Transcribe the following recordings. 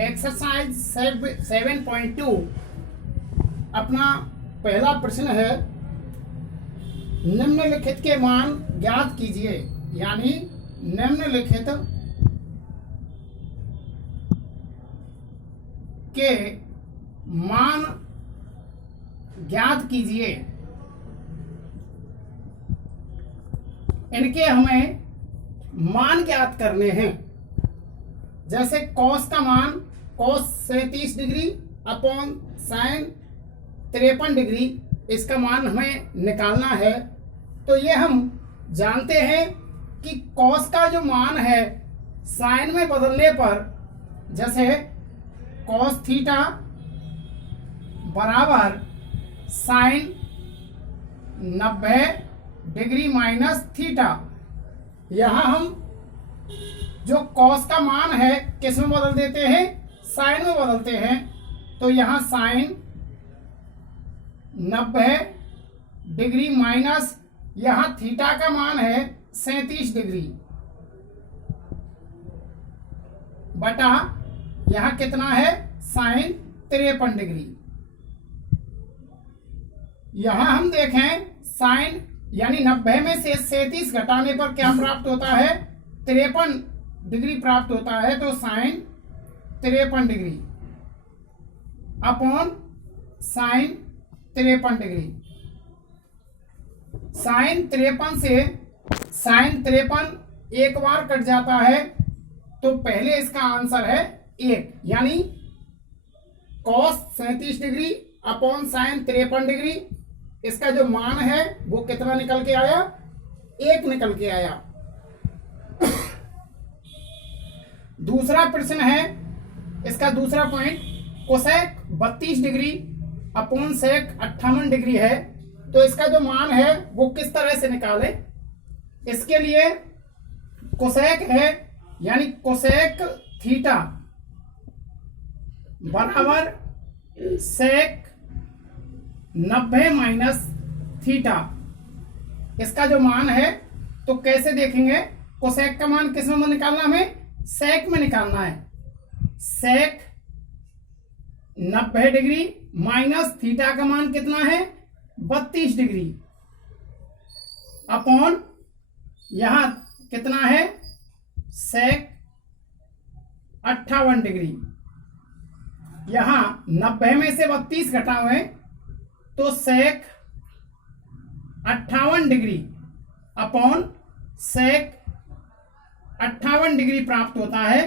Exercise 7.2 अपना पहला प्रश्न है, निम्नलिखित के मान ज्ञात कीजिए। यानी निम्नलिखित के मान ज्ञात कीजिए। इनके हमें मान ज्ञात करने हैं। जैसे कॉस का मान cos 37 degree upon sine 53 degree, इसका मान हमें निकालना है। तो ये हम जानते हैं कि कॉस का जो मान है साइन में बदलने पर, जैसे कॉस थीटा बराबर साइन 90 डिग्री माइनस थीटा, यहां हम जो कॉस का मान है किस में बदल देते हैं, साइन में बदलते हैं। तो यहां साइन 90 डिग्री माइनस यहां थीटा का मान है 37 डिग्री बटा यहां कितना है साइन 53 डिग्री। यहां हम देखें साइन यानी 90 में से 37 घटाने पर क्या प्राप्त होता है, 53 डिग्री प्राप्त होता है। तो sine 53 degree upon sine 53 degree. Sine 53 से साइन 53 एक बार कट जाता है, तो पहले इसका आंसर है 1। यानी cos 37 degree upon sine 53 degree, इसका जो मान है वो कितना निकल के आया, 1 निकल के आया। दूसरा प्रश्न है, इसका दूसरा point, cosec 32 degree upon sec 58 degree है। तो इसका जो मान है वो किस तरह से निकाले। इसके लिए कोसेक है यानी कोसेक थीटा बराबर सेक 90 माइनस थीटा, इसका जो मान है तो कैसे देखेंगे। कोसेक का मान किस में निकालना, हमें सेक में निकालना है। सेक 90 डिग्री माइनस थीटा का मान कितना है 32 डिग्री अपॉन यहां कितना है सेक 58 डिग्री। यहां 90 में से 32 घटाओ तो सेक 58 डिग्री अपॉन सेक 58 डिग्री प्राप्त होता है।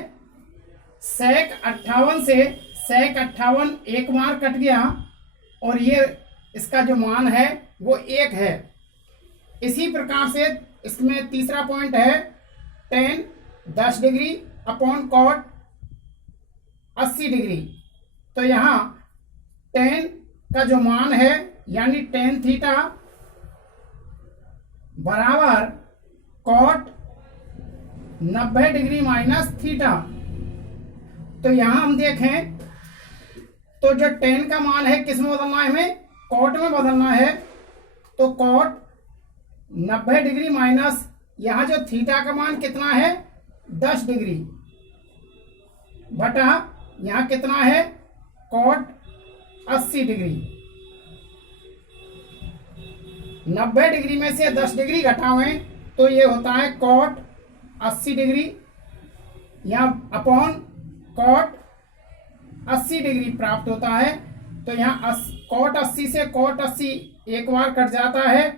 सेक 58 से सेक 58 एक बार कट गया और ये इसका जो मान है वो 1 है। इसी प्रकार से इसमें तीसरा पॉइंट है, tan 10 degree upon cot 80 degree. तो यहां टेन का जो मान है यानी टेन थीटा बराबर कॉट 90 डिग्री माइनस थीटा। तो यहां हम देखें तो जो टेन का मान है किस में बदलना है, हमें कॉट में बदलना है। तो कॉट 90 डिग्री माइनस यहां जो थीटा का मान कितना है 10 डिग्री बटा यहां कितना है कॉट 80 डिग्री। 90 डिग्री में से 10 डिग्री घटाएं तो ये होता है कॉट 80 डिग्री, यहां अपॉन कॉट 80 डिग्री प्राप्त होता है। तो यहां कॉट 80 से कॉट 80 एक बार कट जाता है,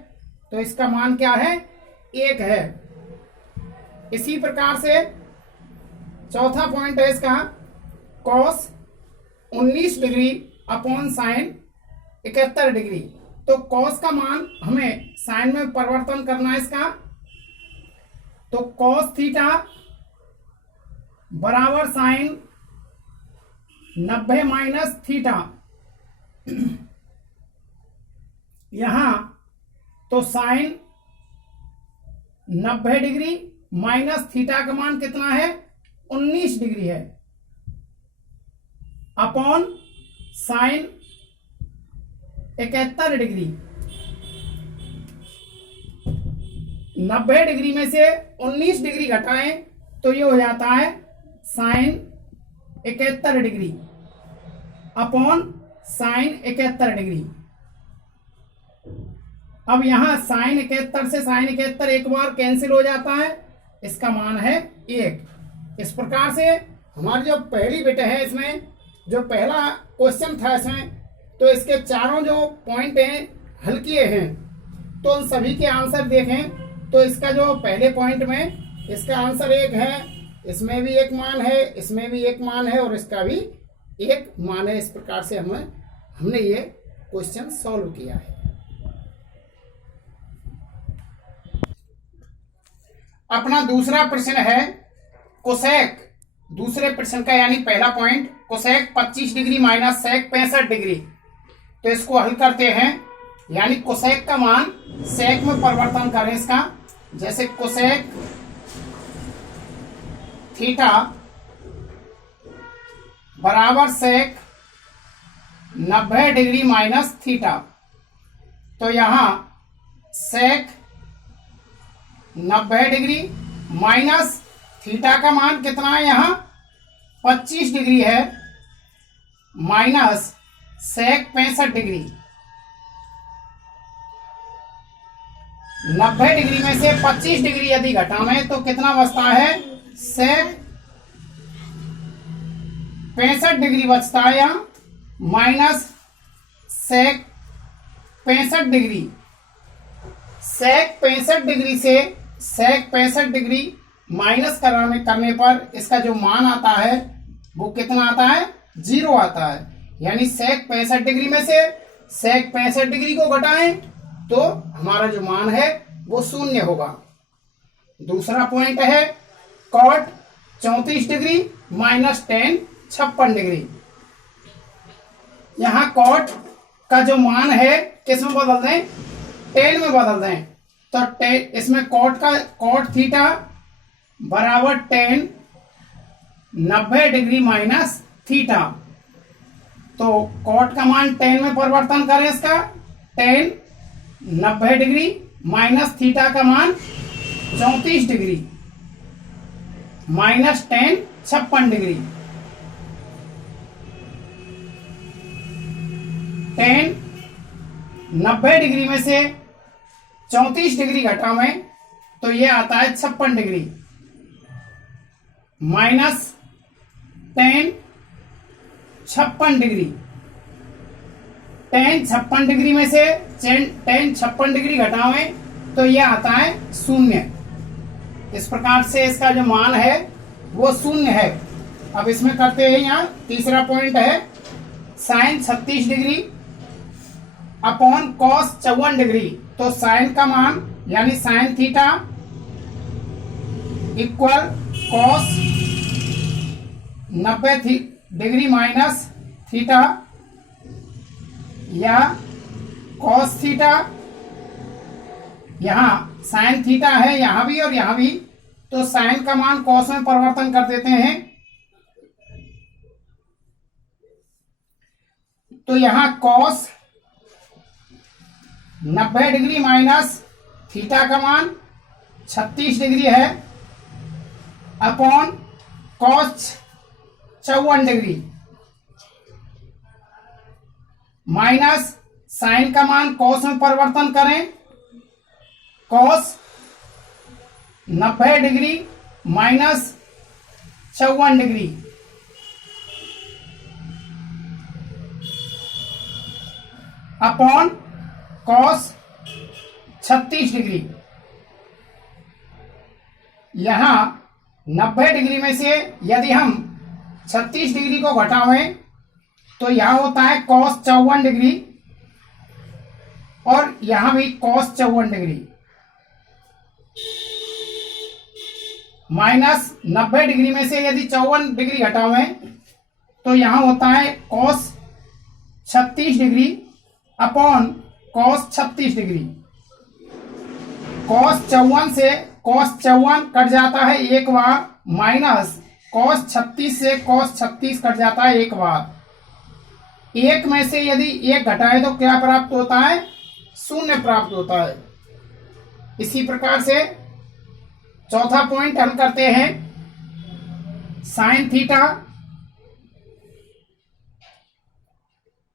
तो इसका मान क्या है 1 है। इसी प्रकार से चौथा पॉइंट है इसका, cos 19 degree upon sine 71 degree. तो कॉस का मान हमें साइन में परिवर्तन करना है इसका। तो कॉस थीटा बराबर साइन 90 माइनस थीटा, यहां तो साइन 90 डिग्री माइनस थीटा का मान कितना है 19 डिग्री है अपॉन साइन 71 डिग्री। 90 डिग्री में से 19 डिग्री घटाएं तो ये हो जाता है sine 71 degree upon sine 71 degree. अब यहां साइन 71 से साइन 71 एक बार कैंसिल हो जाता है, इसका मान है 1। इस प्रकार से हमारी जो पहली बिट है, इसमें जो पहला क्वेश्चन था इसमें, तो इसके चारों जो पॉइंट हैं हल किए हैं, तो उन सभी के आंसर देखें तो इसका जो पहले पॉइंट में इसका आंसर 1 है, इसमें भी 1 मान है, इसमें भी 1 मान है और इसका भी 1 मान है। इस प्रकार से हमने ये क्वेश्चन सॉल्व किया है। अपना दूसरा प्रश्न है कोसेक, दूसरे प्रश्न का यानी पहला point cosec 25 degree minus sec 65 degree. तो इसको हल करते हैं, यानी कोसेक का मान सेक में परिवर्तन करें इसका। जैसे कोसेक थीटा बराबर सेक 90 डिग्री माइनस थीटा। तो यहां सेक 90 डिग्री माइनस थीटा का मान कितना है, यहां 25 डिग्री है, माइनस सेक 65 डिग्री। 90 डिग्री में से 25 डिग्री यदि घटाएं तो कितना बचता है, सेक 65 डिग्री बचता है यहां, माइनस सेक 65 डिग्री। सेक 65 डिग्री से सेक 65 डिग्री माइनस करने पर इसका जो मान आता है वो कितना आता है, 0 आता है। यानी सेक 65 डिग्री में से सेक 65 डिग्री को घटाएं तो हमारा जो मान है वो 0 होगा। दूसरा पॉइंट है cot 34 degree minus tan 56 degree. यहां कॉट का जो मान है किस में बदल दें, टेन में बदल दें। तो इसमें कॉट थीटा बराबर टेन 90 डिग्री माइनस थीटा। तो कॉट का मान 10 में परिवर्तन करें इसका, 10 90 डिग्री माइनस थीटा का मान 34 डिग्री माइनस 10 56 डिग्री। 10 90 डिग्री में से 34 डिग्री घटावें तो ये आता है 56 डिग्री माइनस 10 56 डिग्री। 10 56 डिग्री में से 10 56 डिग्री घटावें तो ये आता है 0। इस प्रकार से इसका जो मान है वो 0 है। अब इसमें करते हैं, यहाँ तीसरा पॉइंट है sine 36 degree upon cos 54 degree. तो साइन का मान यानी sine theta equal cos 90 degree minus theta या कॉस थीटा। यहां साइन थीटा है यहां भी और यहां भी, तो साइन का मान कॉस में परिवर्तन कर देते हैं। तो यहां कॉस 90 डिग्री माइनस थीटा का मान 36 डिग्री है upon cos 54 degree minus sine का मान कॉस में परिवर्तन करें, cos 90 degree minus 54 degree upon cos 36 degree. यहां 90 डिग्री में से यदि हम 36 डिग्री को घटावें तो यहां होता है कॉस 54 डिग्री और यहां भी कॉस 54 डिग्री माइनस 90 डिग्री में से यदि 54 डिग्री घटावें तो यहां होता है cos 36 degree upon cos 36 degree. Cos 54 से कॉस 54 कट जाता है एक बार, माइनस कॉस 36 से कॉस 36 कट जाता है एक बार। एक में से यदि एक घटाए तो क्या प्राप्त होता है, 0 प्राप्त होता है। इसी प्रकार से चौथा पॉइंट हल करते हैं। Sine theta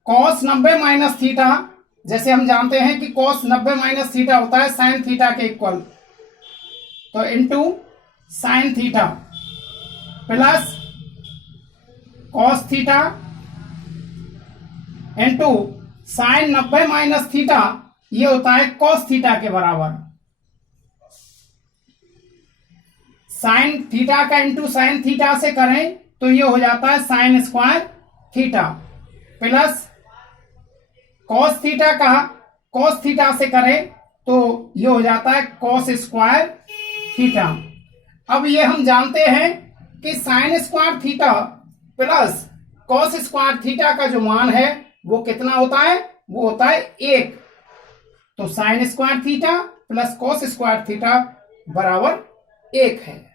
cos 90 minus theta, जैसे हम जानते हैं कि कॉस 90 माइनस थीटा होता है साइन थीटा के इक्वल, तो into sine theta plus cos theta into sine 90 minus theta, ये होता है कॉस थीटा के बराबर। साइन थीटा का इंटू साइन थीटा से करें तो ये हो जाता है sine square theta, plus cos theta का कॉस थीटा से करें तो ये हो जाता है कॉस स्क्वायर थीटा। अब ये हम जानते हैं कि sine square theta plus cos square theta का जो मान है वो कितना होता है, वो होता है 1। तो sine square theta plus cos square theta बराबर 1 है।